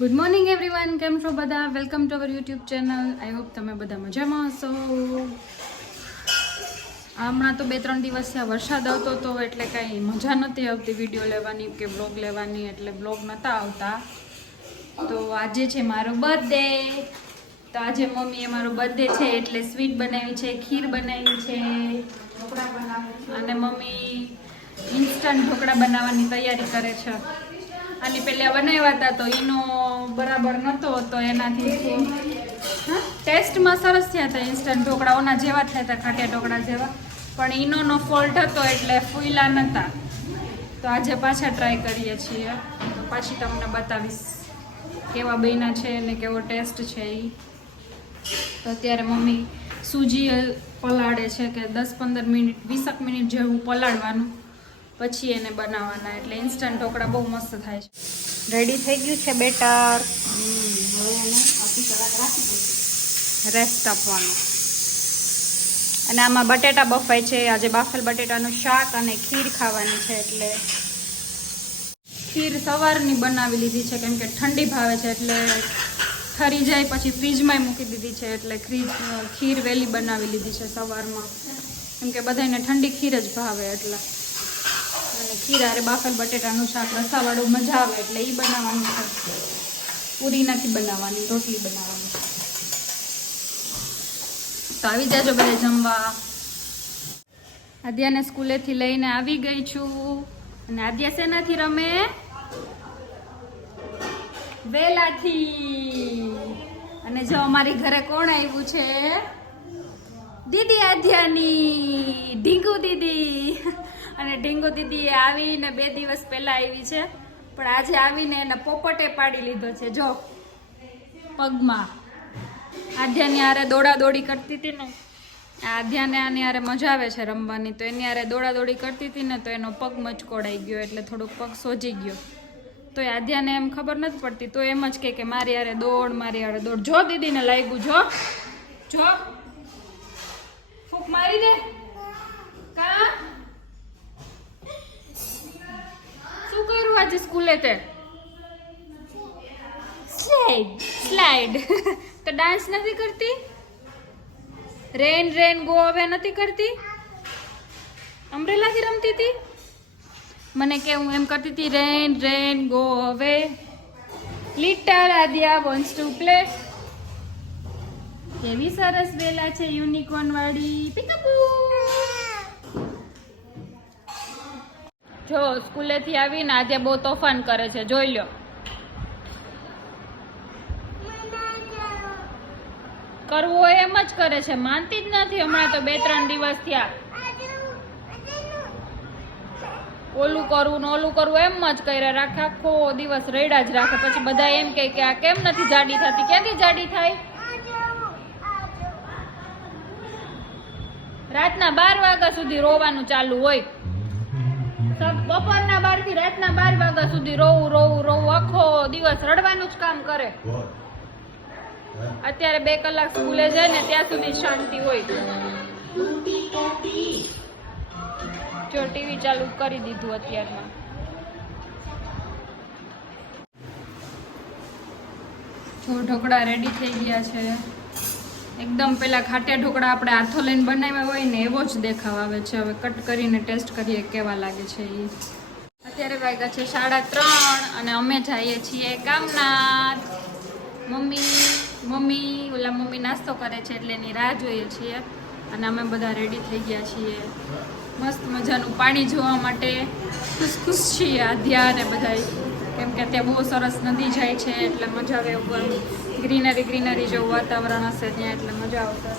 Good morning everyone, કેમ છો બધા? Welcome to our YouTube channel. I hope તમે બધા મજામાં હશો. હમણાં તો 2-3 દિવસ થયા વરસાદ આવતો હતો એટલે કાંઈ મજા નથી આવતી વિડીયો લેવાની કે બ્લોગ લેવાની, એટલે બ્લોગ નહોતા આવતા. તો આજે છે મારો બર્થડે. તો આજે મમ્મીએ મારો બર્થડે છે એટલે સ્વીટ બનાવી છે, ખીર બનાવી છે અને મમ્મી ઇન્સ્ટન્ટ ઢોકળા બનાવવાની તૈયારી કરે છે. અને પહેલાં બનાવ્યા હતા તો એનો બરાબર નહોતો, તો એનાથી ટેસ્ટમાં સરસ થયા હતા. ઇન્સ્ટન્ટ ઢોકળાઓના જેવા થયા હતા, ખાટિયા ઢોકળા જેવા, પણ ઈનોનો ફોલ્ટ હતો એટલે ફૂયલા નહોતા. તો આજે પાછા ટ્રાય કરીએ છીએ, તો પાછી તમને બતાવીશ કેવા બન્યા છે અને કેવો ટેસ્ટ છે એ. તો અત્યારે મમ્મી સૂજી પલાળે છે કે 10-15 મિનિટ 20 મિનિટ જેવું પલાળવાનું, પછી એને બનાવવાના, એટલે ઇન્સ્ટન્ટ ઢોકળા બહુ મસ્ત થાય છે. રેડી થઈ ગયું છે બેટર. હવે એને આખી કલાક રાખી દઈશું, રેસ્ટ આપવાનું. અને આમાં બટેટા બફાય છે. આજે બાફેલ બટેટાનું શાક અને ખીર ખાવાની છે, એટલે ખીર સવારની બનાવી લીધી છે કેમ કે ઠંડી ભાવે છે, એટલે ઠરી જાય પછી ફ્રીજમાં મૂકી દીધી છે, એટલે ખીર વહેલી બનાવી લીધી છે સવારમાં, કેમ કે બધાને ઠંડી ખીર જ ભાવે. એટલે અને ખીર હારે બાફેલ બટેટાનું શાક રસાવાળું મજા આવે, એટલે એ બનાવવાનું છે. પૂરી નથી બનાવવાની, રોટલી બનાવવાની. તો આવી જાજો બધા જમવા. આદ્યાને સ્કૂલેથી લઈને આવી ગઈ છું. અને આદ્યા શેનાથી રમે? વેલાથી. અને જો અમારી ઘરે કોણ આવ્યું છે? દીદી આદ્યાની, ઢીંગુ દીદી. અને ઢીંગુ દીદી આવીને 2 દિવસ પહેલા આવી છે, પણ આજે આવીને એને પોપટે પાડી લીધો છે. જો પગમાં આધ્યાની હારે દોડાદોડી કરતી હતી ને, આધ્યાને આની હારે મજા આવે છે રમવાની, તો એની હારે દોડાદોડી કરતી હતી ને, તો એનો પગ મચકોડાઈ ગયો, એટલે થોડોક પગ સોજી ગયો. તો આધ્યાને એમ ખબર નથી પડતી, તો એમ જ કે મારી હારે દોડ, મારી હારે દોડ. જો દીદીને લાગ્યું, જો જો ફૂંક મારી દે. કા શું કર્યું આજે સ્કૂલે તે? સ્લાઇડ. તો ડાન્સ નથી કરતી? રેન ગો હવે નથી કરતી? અમ્બ્રેલાથી રમતી હતી? મને કે હું એમ કરતી હતી રેન ગો હવે. Little Adya wants to play. કેવી સરસ વેલા છે યુનિકોર્ન વાળી. પીકાપુ. જો સ્કૂલેથી આવીને આદ્યા બહુ તોફાન કરે છે, જોઈ લો. કરવું એમ જ કરે છે, માનતી જ નથી. હમણાં તો 2-3 દિવસ થયા ઓલું કરવું ને ઓલું કરવું એમ જ કર્યા રાખે, આખો દિવસ રેડા જ રાખે. પછી બધા એમ કહે કે આ કેમ નથી જાડી થતી. ક્યાંથી જાડી થાય? રાતના 12 વાગ્યા સુધી રોવાનું ચાલુ હોય. બપોરના 12 થી રાતના 12 વાગ્યા સુધી રોવું, આખો દિવસ રડવાનું જ કામ કરે. અત્યારે 2 કલાક સ્કૂલે જાય ને ત્યાં સુધી શાંતિ હોય. જો ટીવી ચાલુ કરી દીધું અત્યારમાં. જો ઢોકળા રેડી થઈ ગયા છે. એકદમ પેલા ખાટિયા ઢોકળા આપણે હાથો લઈને બનાવ્યા હોય ને એવો જ દેખાવ આવે છે. હવે કટ કરીને ટેસ્ટ કરીએ કેવા લાગે છે એ. અત્યારે વાગ્યા છે 3:30 અને અમે જઈએ છીએ કામનાથ. મમ્મી નાસ્તો કરે છે એટલે એની રાહ જોઈએ છીએ. અને અમે બધા રેડી થઈ ગયા છીએ મસ્ત મજાનું પાણી જોવા માટે. ખુશ છીએ આધ્યા ને બધા, કેમ કે ત્યાં બહુ સરસ નદી જાય છે, એટલે મજા આવે. ઉપર ગ્રીનરી જેવું વાતાવરણ હશે ત્યાં, એટલે મજા આવશે.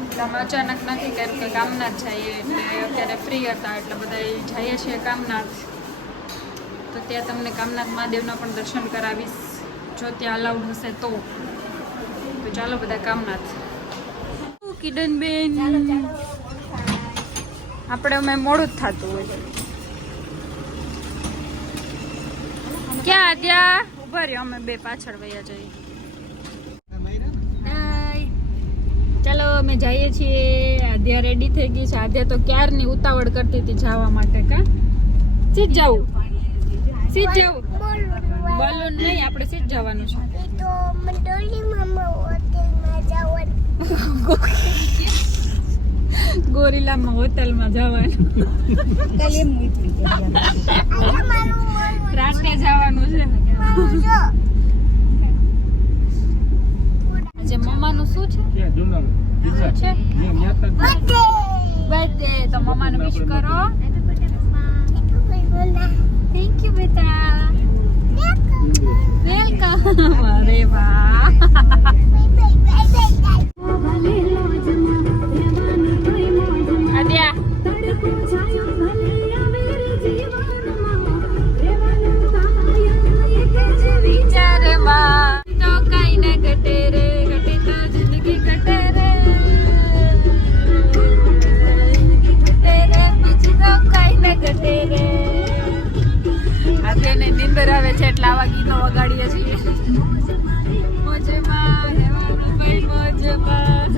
એટલે અમે અચાનક નથી, કેમ કે કામનાથ જઈએ, એટલે અત્યારે ફ્રી હતા, એટલે બધા જઈએ છીએ કામનાથ. તો ત્યાં તમને કામનાથ મહાદેવના પણ દર્શન કરાવીશ, જો ત્યાં અલાઉડ હશે તો. ચાલો બધા કામનાથ. કિડનબેન આપણે અમે મોડું જ થતું હોય. ક્યાં આદ્યા? ઉભા રહ્યો, અમે 2 પાછળ વયા જઈએ. ચાલો અમે જઈએ છીએ. આદ્યા રેડી થઈ ગઈ છે. આદ્યા તો ક્યારની ઉતાવળ કરતી હતી જવા માટે. કા સીધ જવું? બલૂન નહીં, આપણે સીધ જવાનું છે. તો મંડોલી મામા હોટેલમાં જવાનું. ગોરીલામાં હોટલમાં જવાનું. રાતે જવાનું છે. આજે મમ્માનું શું છે? બર્થડે. તો મમ્માને વિશ કરો. થેન્ક યુ બેટા. વેલકમ. અરે વાહ. આદ્યા વિચારમાં તો કઈ ન ઘટે રે, ઘટે તો જિંદગી ઘટે રે, ઘટે રે, બીજું તો કઈ ન ઘટે રે. આદ્યાને નીંદર આવે છે એટલે આવા ગીતો વગાડીએ છીએ. મોજમાં રહેવાનું ભાઈ, મોજમાં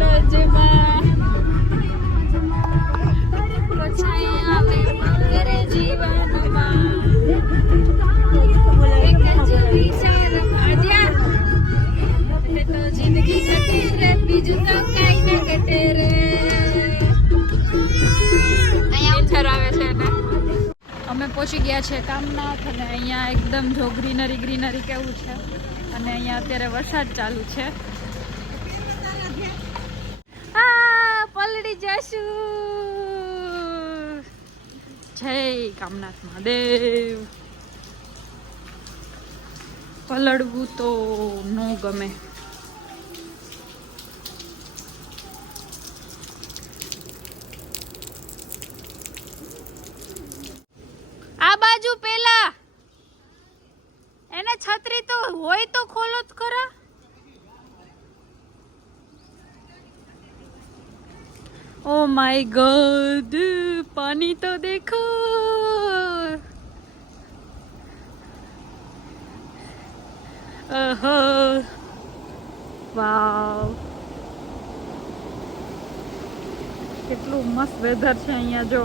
લોજમાં પછાઈ આવે વગેરે જીવનમાં. એક જ વિચાર આદ્યા, ઘટે તો જિંદગી ઘટે રે, બીજું તો કઈ ન ઘટે રે. અહીંયા આવે છે ને. અમે પહોંચી ગયા છે કામનાથ અને અહીંયા એકદમ જો ગ્રીનરી કેવું છે. અને અહીંયા અત્યારે વરસાદ ચાલુ છે. પલડી જશું. જય કામનાથ મહાદેવ. પલળવું તો ન ગમે. આ બાજુ પેલા એને છત્રી તો હોય તો ખોલો જ ખરા. ઓ માય ગોડ, પાણી તો દેખો. ઓહો વાવ, કેટલું મસ્ત વેધર છે અહીંયા. જો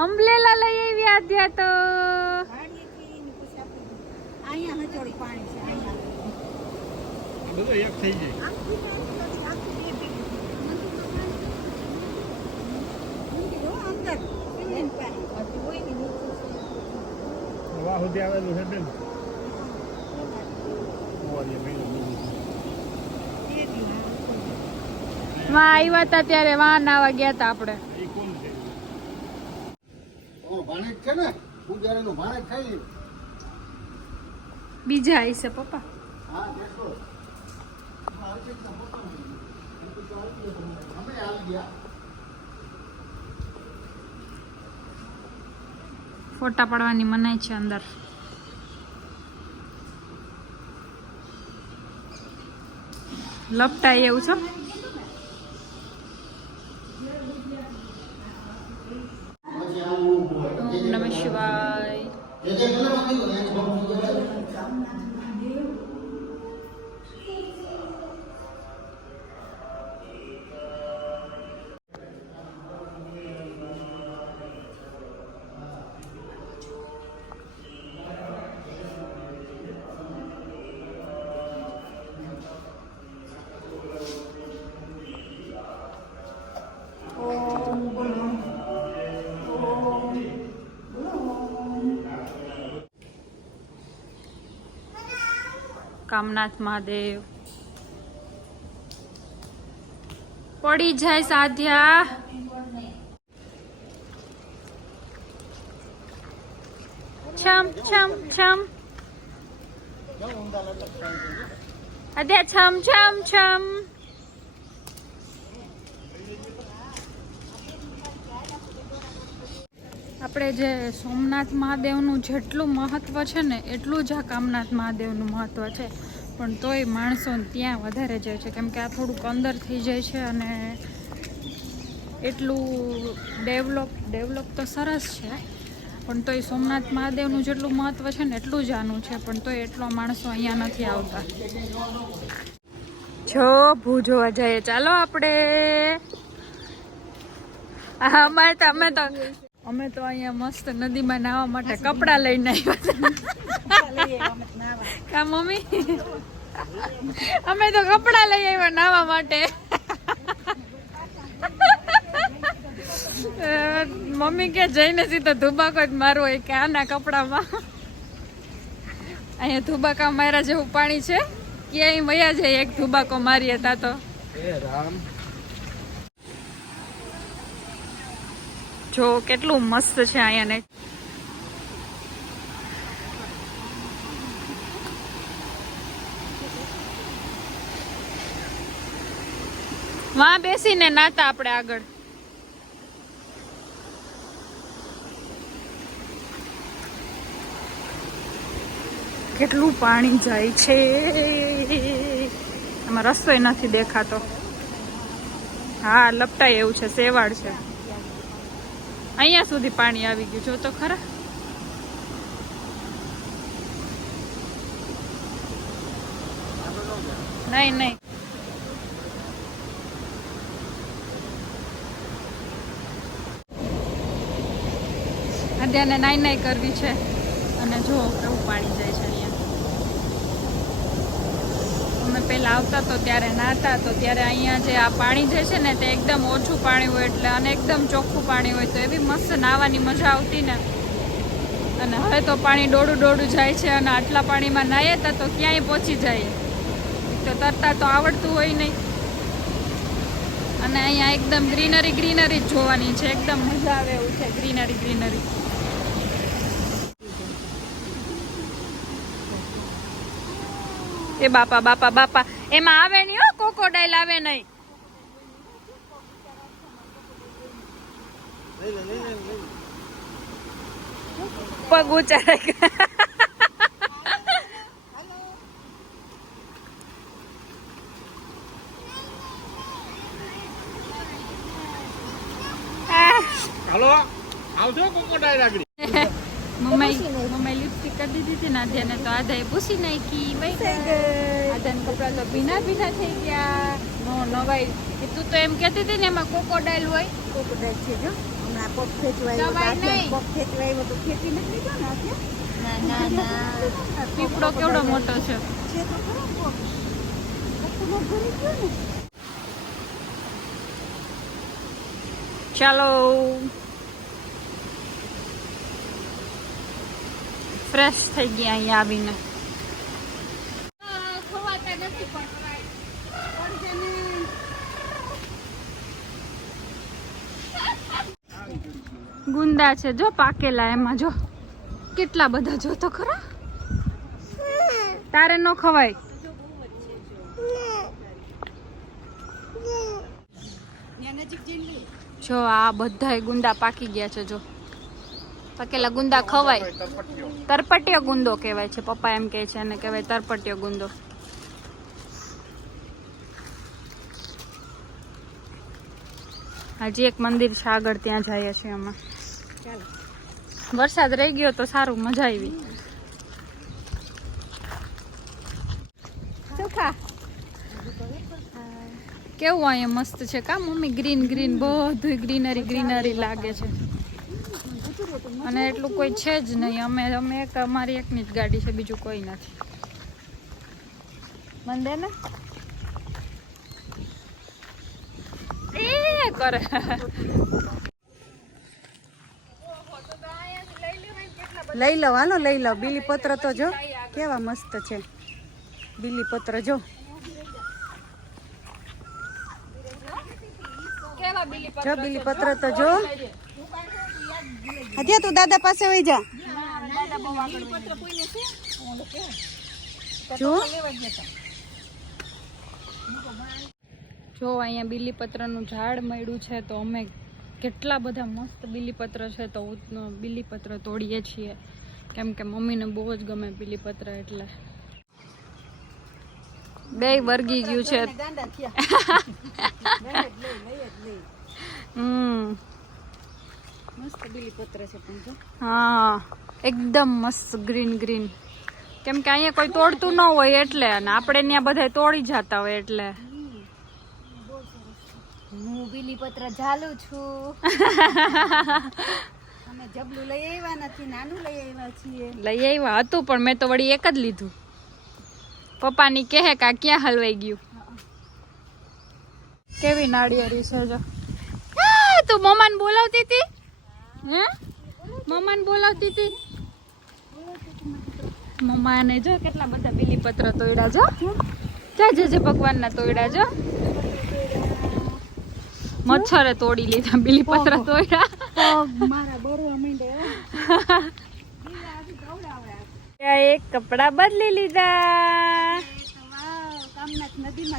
અમ્બ્રેલા લઈ આવી આદ્યા તો. આવ્યા હતા ત્યારે વાન આવવા ગયા હતા આપણે. બીજા આવી છે પપ્પા. ફોટા પાડવાની મનાઈ છે અંદર. લપટાય એવું છે. ઓમ નમઃ શિવાય. કામનાથ મહાદેવ. પડી જાય સાધ્યા. છમ છમ છમ આદ્યા, છમ છમ છમ. આપણે જે સોમનાથ મહાદેવનું જેટલું મહત્વ છે ને એટલું જ આ કામનાથ મહાદેવનું મહત્વ છે. પણ તોય માણસો ત્યાં વધારે જાય છે કેમ કે આ થોડુંક અંદર થઈ જાય છે અને એટલું ડેવલપ તો સરસ છે પણ તોય સોમનાથ મહાદેવનું જેટલું મહત્વ છે ને એટલું જ આનું છે. પણ તોય એટલો માણસો અહીંયા નથી આવતા. 6 જો ભૂ જોવા જઈએ. ચાલો આપણે. અમારે તો અમે તો અહીંયા મસ્ત નદીમાં નાહવા માટે કપડા લઈને આવ્યા. કા મમ્મી? અમે તો કપડા લઈ આવ્યા નાહવા માટે. મમ્મી કે જઈને સીધો ધુબાકો જ મારવો હોય કે આના કપડામાં. અહીંયા ધુબાકા માર્યા જેવું પાણી છે. ક્યાંય વયા જાય એક ધુબાકો મારીએ તા તો. જો કેટલું મસ્ત છે અહીંયા ને. વાં બેસીને નાતા આપણે આગળ. કેટલું પાણી જાય છે. આમાં રસ્તોય નથી દેખાતો. હા લપટાય એવું છે. સેવાળ છે. અહીંયા સુધી પાણી આવી ગયું. જો તો ખરા. નહીં અત્યારે નાઈ કરવી છે. અને જો કેવું પાણી જાય છે અહીંયા. અમે પહેલા આવતા તો ત્યારે નાતા તો ત્યારે અહીંયા જે આ પાણી જે છે ને તે એકદમ ઓછું પાણી હોય એટલે અને એકદમ ચોખ્ખું પાણી હોય તો એવી મસ્ત નાહવાની મજા આવતી ને. અને હવે તો પાણી ડોડું જાય છે અને આટલા પાણીમાં નાહીએ તો ક્યાંય પહોંચી જાય. તો તરતા તો આવડતું હોય નહીં. અને અહીંયા એકદમ ગ્રીનરી જ જોવાની છે. એકદમ મજા આવે એવું છે. ગ્રીનરી. એ બાપા એમાં આવે નહીં હો. કોકોડાઈલ આવે નહીં. પગ ઊંચા હાલો આવજો કોકોડાઈલ આગળ. મમ્મી લિપસ્ટિક કરી દીધી હતી ને આધ્યાને તો આધાએ પૂછી નાખી. આધાને કપડા તો ભીના થઈ ગયા. નો નવાઈ. તું તો એમ કહેતી હતી ને એમાં કોકોડાઈલ હોય. કોકોડાઈલ છે જો હમણાં પગ ખેંચવાય તો ખેંચી નથી લીધો ને ના પીપળો કેવડો મોટો છે. ચાલો ફ્રેશ થઈ ગયા અહીંયા આવીને. ગુંદા છે જો પાકેલા. એમાં જો કેટલા બધા. જો તો ખરા. તારે નો ખવાય. જો આ બધા ગુંદા પાકી ગયા છે. જો પાકેલા ગુંદા ખવાય. તરપટીયો ગુંદો કહેવાય છે. પપ્પા એમ કહે છે એને કહેવાય તરપટીયો ગુંદો. હજી એક મંદિર છે આગળ, ત્યાં જઈએ છીએ અમે. વરસાદ રહી ગયો તો સારું, મજા આવી. કેવું અહીંયા મસ્ત છે કા મમ્મી. ગ્રીન બધું ગ્રીનરી લાગે છે. અને એટલું કોઈ છે જ નહીં. અમે અમારી એકની જ ગાડી છે, બીજું કોઈ નથી. મંદે ને એ કરે. લઈ લો હાલો લઈ લો. બીલીપત્ર તો જો કેવા મસ્ત છે. બીલીપત્ર જો. જો બીલીપત્ર તો જો. હજી તું દાદા પાસે વઈ જા. જો અહીંયા બીલીપત્રનું ઝાડ મળ્યું છે તો અમે કેટલા બધા મસ્ત બીલીપત્ર છે તો બીલીપત્ર તોડીએ છીએ, કેમ કે મમ્મીને બહુ જ ગમે બીલીપત્ર. એટલે બે વર્ગી ગયું છે. મસ્ત બીલીપત્ર છે પણ જો. હા એકદમ મસ્ત ગ્રીન. કેમ કે અહીંયા કોઈ તોડતું ન હોય એટલે, અને આપણે ત્યાં બધા તોડી જતા હોય એટલે હું બીલીપત્ર ઝાલું છું. અમે જબલું લઈ આવ્યા નથી, નાનું લઈ આવ્યા છીએ. લઈ આવ્યા હતું પણ મેં તો વળી એક જ લીધું. પપ્પાની કહે કે આ ક્યાં હલવાઈ ગયું. કેવી નાળિયેરી છે જો. તું મમ્માને બોલાવતી હતી? હે મમ્માને બોલાવતી હતી? મમ્માને જો કેટલા બધા બીલીપત્ર તોડ્યા જો. જય ભગવાનના તોડ્યા જો. મચ્છરે તોડી લીધા, બીલીપત્ર તોડ્યા. મારા બરવા માંડે. એક કપડા બદલી લીધા,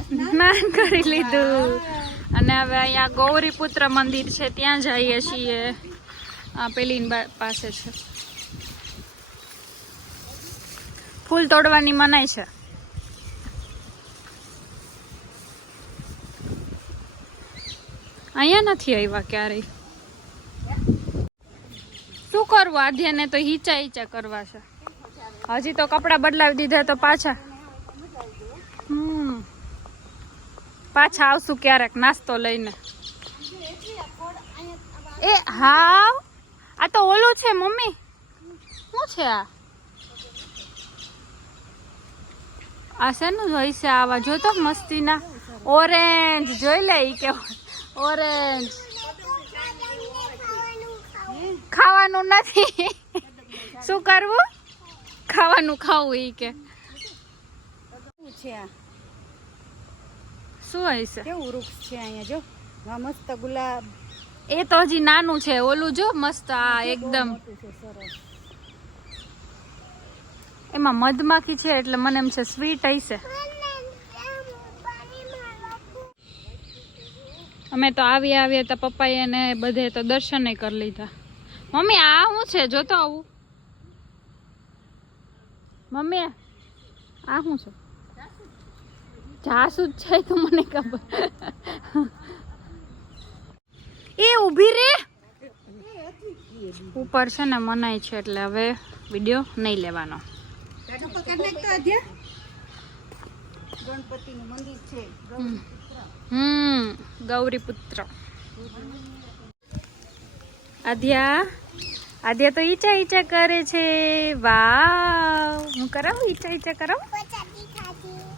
સ્નાન કરી લીધું અને હવે અહીંયા ગૌરીપુત્ર મંદિર છે ત્યાં જઈએ છીએ. આ પેલી પાસે છે. ફૂલ તોડવાની મનાઈ છે. અહીંયા નથી આવ્યા ક્યારેય. શું કરવું આધ્યાને તો હિંચા કરવા છે. હજી તો કપડા બદલાવી દીધા તો પાછા આવશું ક્યારેક નાસ્તો લઈને. એ હા આ તો ઓલું છે મમ્મી. શું છે આ શેનું જોઈ છે? આવા જોતો મસ્તીના ઓરેન્જ જોઈ લે. ઈ કે ઓરેન્જ ખાવાનું નથી. શું કરવું? ખાવાનું ખાવું. ઈ કે શું હોય છે? કેવું વૃક્ષ છે અહીંયા જો. આ મસ્ત ગુલાબ. એ તો હજી નાનું છે. ઓલું જો મસ્ત આ એકદમ એમાં મધમાખી છે એટલે મને એમ છે સ્વીટ હશે. અમે તો આવીએ તો પપ્પાએ ને બધે તો દર્શન કરી લીધા. મમ્મી આ શું છે? જોતો આવું. મમ્મી આ શું છે? જાસૂદ છે તો મને ખબર. એ ઊભી રે. ઉપર છે ને મનાય છે એટલે હવે વિડિયો નહીં લેવાનો. ગણપતિનું મંદિર છે. ગૌરીપુત્ર. આદ્યા તો ઈચા કરે છે. વાવ. હું કરાવું ઈચા કરાવું?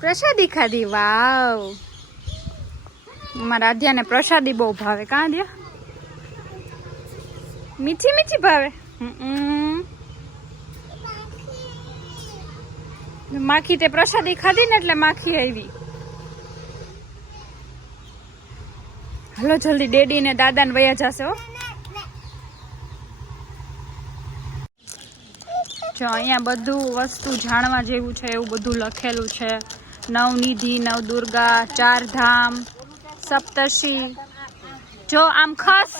પ્રસાદી ખાધી. વાવ. મારા આદ્યાને પ્રસાદી બહુ ભાવે. કાં આદ્યા? મીઠી ભાવે. માખી તે પ્રસાદી ખાધી ને એટલે માખી આવી. હાલો જલ્દી ડેડી ને દાદા ને વયા જશે. હો જો અહીંયા બધું વસ્તુ જાણવા જેવું છે એવું બધું લખેલું છે. નવનિધિ, નવદુર્ગા, 4 ધામ, સપ્તર્ષિ. જો આમ ખાસ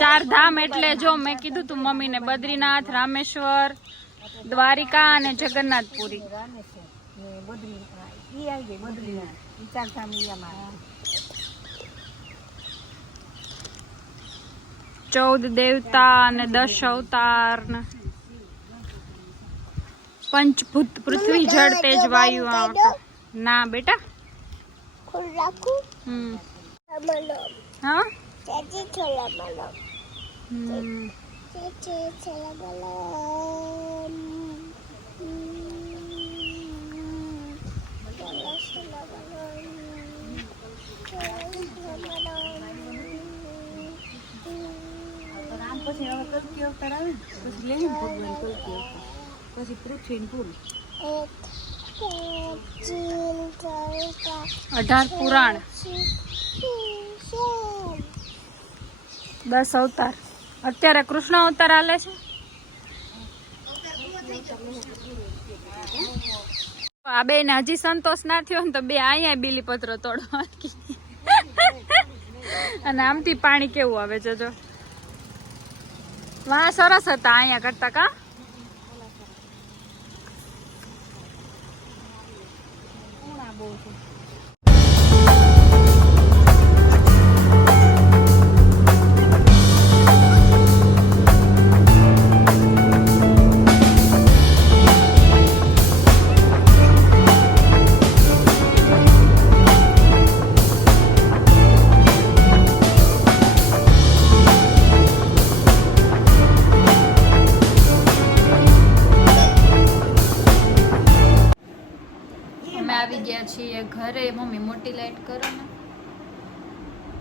4 ધામ એટલે જો મેં કીધું તું મમ્મીને બદ્રીનાથ, રામેશ્વર, દ્વારિકા અને જગન્નાથપુરી. 14 દેવતા અને 10 અવતાર ને પંચભૂત પૃથ્વી જળ તેજ વાયુ. ના બેટા હા પછી હવે કલ્કી અવતાર આવે પછી લઈને ભગવાન કલ્કી અવતાર પછી પૃથ્વી પુલ 18 પુરાણ 10 અવતાર. અત્યારે કૃષ્ણ અવતાર હાલે છે. આ બે ને હજી સંતોષ ના થયો ને તો બે અહીંયા બીલીપત્ર તોડવા અને આમથી પાણી કેવું આવે છે જો. વાહ સરસ હતા અહીંયા કરતા. કા બહુ છે. છીએ ઘરે. મમ્મી મોટી લાઈટ કરો ને.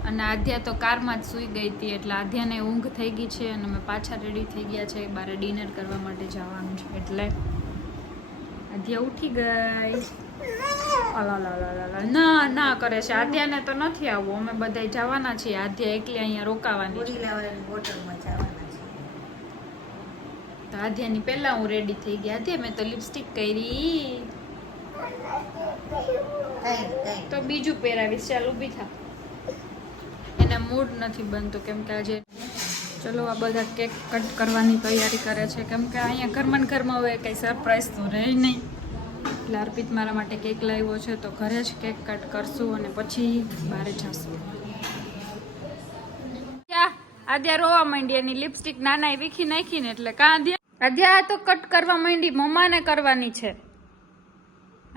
અને આધ્યા તો કારમાં જ સૂઈ ગઈ હતી એટલે આધ્યાને ઊંઘ થઈ ગઈ છે અને અમે પાછા રેડી થઈ ગયા છે. બારે ડિનર કરવા માટે જવાનું છે એટલે આધ્યા ઉઠી ગઈ. ના ના કરે છે. આધ્યાને તો નથી આવવું, અમે બધા જવાના છીએ. આધ્યા એકલી અહીંયા રોકાવાની છે. ગોરીલાવાળાની હોટલમાં જવાના છે. તો આધ્યાની પહેલા હું રેડી થઈ ગઈ. આધ્યા મેં તો લિપસ્ટિક કરી. કઈ તો બીજું પહેરાવીશ. ચાલ ઊભી થા. એને મૂડ નથી બનતું કેમ કે આજે ચલો આ બધા કેક કટ કરવાની તૈયારી કરે છે કેમ કે અહીંયા ઘરમાં ને ઘરમાં હવે કંઈ સરપ્રાઈઝ તો રહે નહીં. એટલે અર્પિત મારા માટે કેક લાવ્યો છે તો ઘરે જ કેક કટ કરશું અને પછી બહાર જશું. આદ્યા રોવા માંડી. એની લિપસ્ટિક નાના વીખી નાખી ને એટલે કાં આદ્યા? આદ્યા તો કટ કરવા માંડી. મમ્માને કરવાની છે.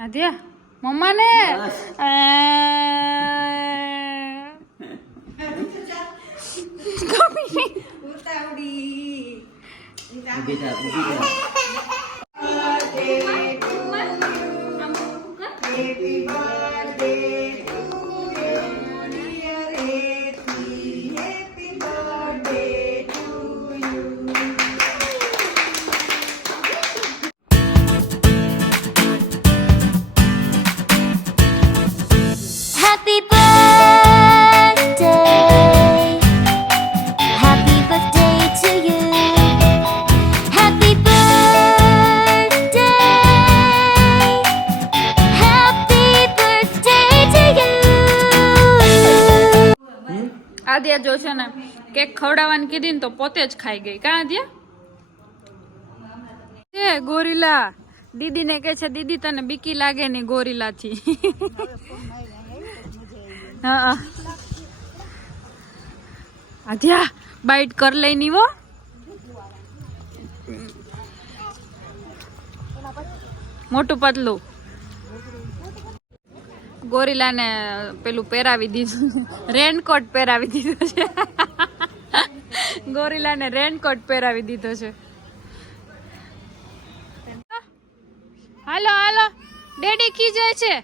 Adya મમ્માને Happy birthday, happy birthday to you. Happy birthday, happy birthday to you. Adya જો છે ને કેક ખવડાવવાની કીધી ને તો પોતે જ ખાઈ ગઈ. કાં આદ્યા? એ ગોરીલા દીદીને કહે છે દીદી તને બીકી લાગે ને ગોરીલાથી. હા આદ્યા બાઈટ કર લઈ હો. મોટું પતલું ગોરીલાને પેલું પહેરાવી દીધું. રેનકોટ પહેરાવી દીધો છે. ગોરીલાને રેનકોટ પહેરાવી દીધો છે. હાલો હાલો ડેડી ખીજે છે.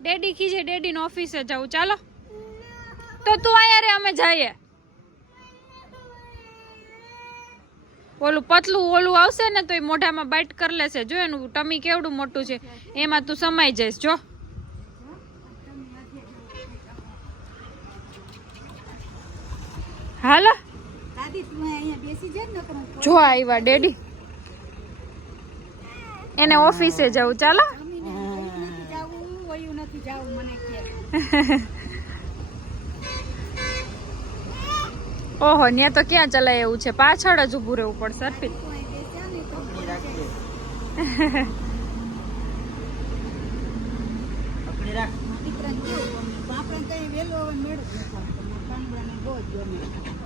ડેડી ખીજે. ડેડી ને ઓફિસે જાઉં. ચાલો તો તું આયા રે અમે જઈએ. ઓલું પતલું ઓલું આવશે ને તો એ મોઢામાં બાઈટ કરી લેશે. જો એનું ટમી કેવડું મોટું છે એમાં તું સમાઈ જઈશ. જો હાલો જો આવ્યા ડેડી. એને ઓફિસે જવું. ચાલો ઓહો ન્યા તો ક્યાં ચલાય એવું છે. પાછળ જ ઉભું રહેવું પડશે. અર્પિત આપણે કઈ વેલો હવે મેળ જ નથી આવતો.